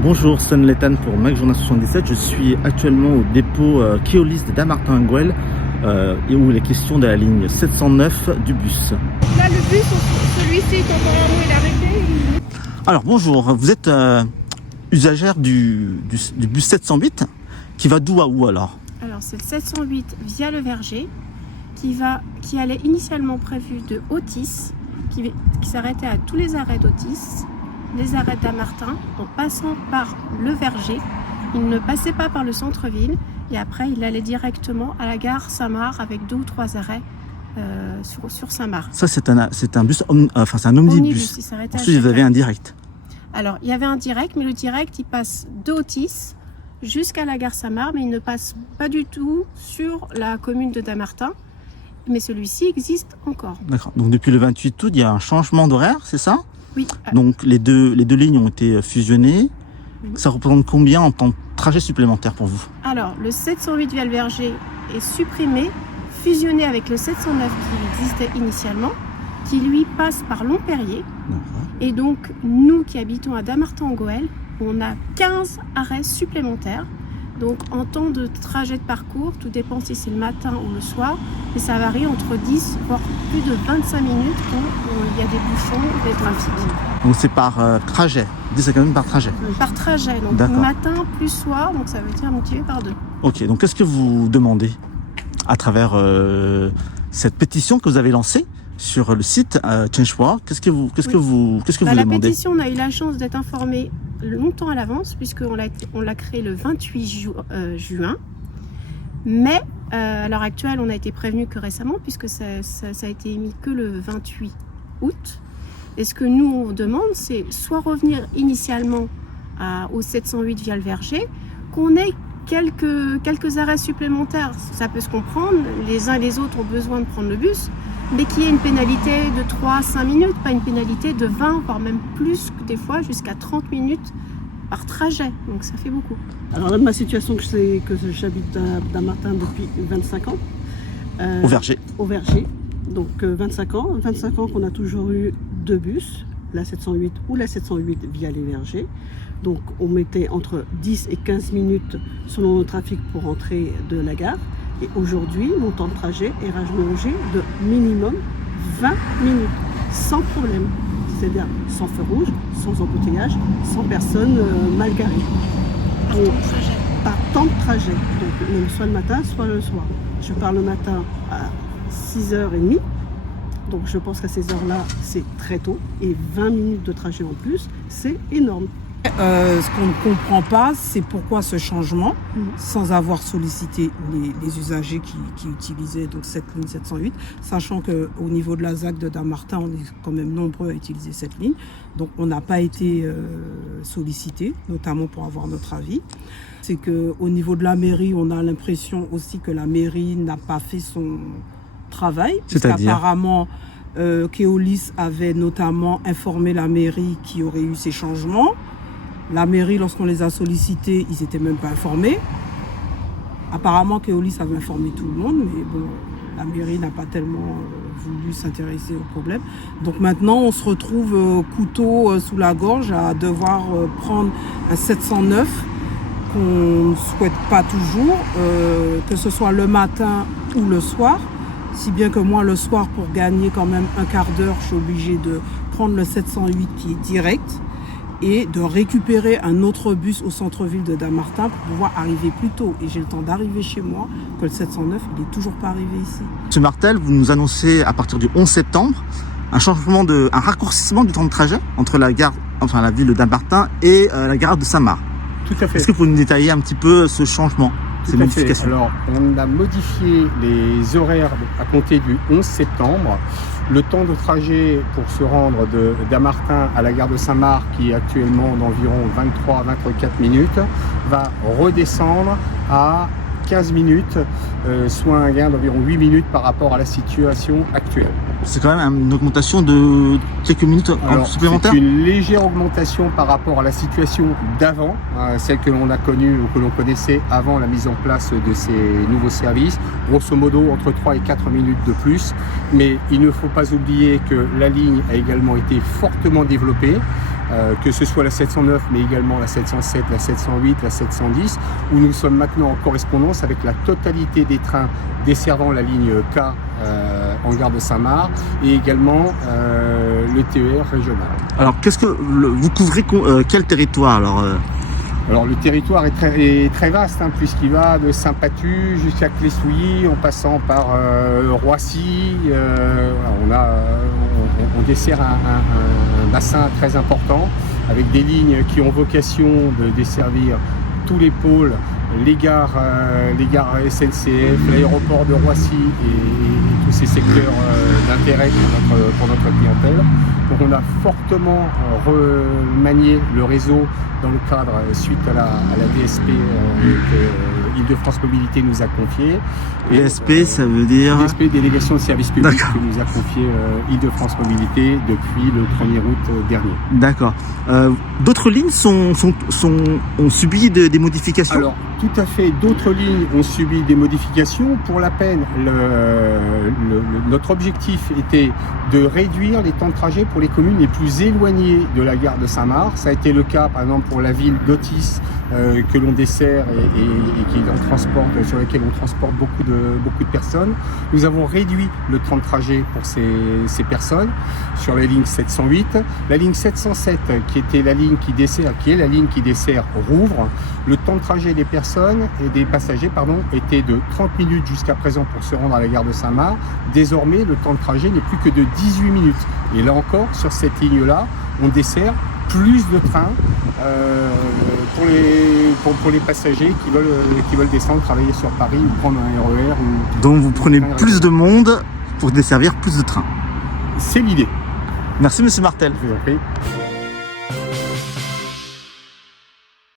Bonjour, Son Lethan pour Mac Journal 77. Je suis actuellement au dépôt Keolis de Dammartin-Anguel où il est question de la ligne 709 du bus. Là, le bus, celui-ci, temporairement, il est arrêté. Alors bonjour, vous êtes usagère du bus 708 qui va d'où à où alors? Alors, c'est le 708 via le Verger qui allait initialement prévu de Otis, qui s'arrêtait à tous les arrêts d'Otis, les arrêts de Dammartin, en passant par le Verger. Il ne passait pas par le centre-ville et après il allait directement à la gare Saint-Marc avec 2 ou 3 arrêts sur Saint-Marc. Ça c'est un bus, c'est un omnibus. Ensuite vous avez un direct. Alors il y avait un direct, mais le direct il passe de Otis jusqu'à la gare Saint-Marc, mais il ne passe pas du tout sur la commune de Dammartin. Mais celui-ci existe encore. D'accord. Donc depuis le 28 août, il y a un changement d'horaire, c'est ça? Oui. Donc les deux lignes ont été fusionnées. Oui. Ça représente combien en temps de trajet supplémentaire pour vous? Alors le 708 via le Verger est supprimé, fusionné avec le 709 qui existait initialement, qui lui passe par Longperrier. Et donc nous qui habitons à Dammartin-Anguel, on a 15 arrêts supplémentaires. Donc en temps de trajet de parcours, tout dépend si c'est le matin ou le soir, mais ça varie entre 10 voire plus de 25 minutes où il y a des bouchons, des trafics. Donc c'est par trajet, 10 quand même par trajet. Par trajet, donc matin plus soir, donc ça veut dire multiplié par 2. Ok, donc qu'est-ce que vous demandez à travers cette pétition que vous avez lancée sur le site Change.org? Qu'est-ce que vous demandez? La pétition, on a eu la chance d'être informé longtemps à l'avance, puisqu'on l'a créé le 28 juin. Mais à l'heure actuelle, on a été prévenu que récemment, puisque ça a été émis que le 28 août. Et ce que nous, on demande, c'est soit revenir initialement au 708 via le Verger, qu'on ait quelques arrêts supplémentaires. Ça peut se comprendre, les uns et les autres ont besoin de prendre le bus, mais qu'il y ait une pénalité de 3 à 5 minutes, pas une pénalité de 20, voire même plus, des fois jusqu'à 30 minutes par trajet. Donc ça fait beaucoup. Alors là, ma situation, que j'habite à Dammartin depuis 25 ans. Au Verger. Au Verger. Donc 25 ans qu'on a toujours eu 2 bus, la 708 ou la 708 via les Vergers. Donc on mettait entre 10 et 15 minutes selon le trafic pour rentrer de la gare. Et aujourd'hui, mon temps de trajet est rallongé de minimum 20 minutes, sans problème. C'est-à-dire sans feu rouge, sans embouteillage, sans personne mal garée. Par temps de trajet. Donc même soit le matin, soit le soir. Je pars le matin à 6h30. Donc je pense qu'à ces heures-là, c'est très tôt. Et 20 minutes de trajet en plus, c'est énorme. Ce qu'on ne comprend pas, c'est pourquoi ce changement, sans avoir sollicité les usagers qui utilisaient donc cette ligne 708, sachant qu'au niveau de la ZAC de Dammartin, on est quand même nombreux à utiliser cette ligne. Donc on n'a pas été sollicité, notamment pour avoir notre avis. C'est qu'au niveau de la mairie, on a l'impression aussi que la mairie n'a pas fait son travail. C'est-à-dire apparemment, Keolis avait notamment informé la mairie qu'il y aurait eu ces changements. La mairie, lorsqu'on les a sollicités, ils n'étaient même pas informés. Apparemment, Keolis avait informé tout le monde, mais bon, la mairie n'a pas tellement voulu s'intéresser au problème. Donc maintenant, on se retrouve couteau sous la gorge à devoir prendre un 709 qu'on ne souhaite pas toujours, que ce soit le matin ou le soir. Si bien que moi, le soir, pour gagner quand même un quart d'heure, je suis obligée de prendre le 708 qui est direct et de récupérer un autre bus au centre-ville de Dammartin pour pouvoir arriver plus tôt. Et j'ai le temps d'arriver chez moi, que le 709, il n'est toujours pas arrivé ici. Monsieur Martel, vous nous annoncez à partir du 11 septembre un raccourcissement du temps de trajet entre la ville de Dammartin et la gare de Saint-Marc. Tout à fait. Est-ce que vous pouvez nous détailler un petit peu ce changement, ces modifications? Alors, on a modifié les horaires à compter du 11 septembre. Le temps de trajet pour se rendre de Dammartin à la gare de Saint-Marc, qui est actuellement d'environ 23 à 24 minutes, va redescendre à 15 minutes, soit un gain d'environ 8 minutes par rapport à la situation actuelle. C'est quand même une augmentation de quelques minutes supplémentaires? C'est une légère augmentation par rapport à la situation d'avant, celle que l'on a connue ou que l'on connaissait avant la mise en place de ces nouveaux services. Grosso modo, entre 3 et 4 minutes de plus. Mais il ne faut pas oublier que la ligne a également été fortement développée. que ce soit la 709, mais également la 707, la 708, la 710, où nous sommes maintenant en correspondance avec la totalité des trains desservant la ligne K en gare de Saint-Marc et également le TER régional. Alors, vous couvrez quel territoire Alors le territoire est très vaste, hein, puisqu'il va de Saint-Patu jusqu'à Clessouilly, en passant par Roissy. On dessert un bassin très important, avec des lignes qui ont vocation de desservir tous les pôles, les gares SNCF, l'aéroport de Roissy et tous ces secteurs d'intérêt pour notre clientèle. Donc on a fortement remanié le réseau dans le cadre, suite à la DSP que Île-de-France Mobilité nous a confiée. DSP, ça veut dire DSP, Délégation de service public, que nous a confié Île-de-France Mobilité depuis le 1er août dernier. D'accord. D'autres lignes ont subi des modifications? Alors, tout à fait, d'autres lignes ont subi des modifications. Pour la peine, notre objectif était de réduire les temps de trajet pour les communes les plus éloignées de la gare de Saint-Marc. Ça a été le cas, par exemple, pour la ville d'Otis, que l'on dessert et sur laquelle on transporte beaucoup de personnes. Nous avons réduit le temps de trajet pour ces personnes sur la ligne 708. La ligne 707, qui est la ligne qui dessert Rouvre, le temps de trajet des personnes et des passagers était de 30 minutes jusqu'à présent pour se rendre à la gare de Saint-Marc. Désormais, le temps de trajet n'est plus que de 18 minutes. Et là encore, sur cette ligne-là, on dessert plus de trains pour les passagers qui veulent descendre, travailler sur Paris ou prendre un RER. Donc vous prenez plus de monde pour desservir plus de trains. C'est l'idée. Merci Monsieur Martel. Je vous en prie.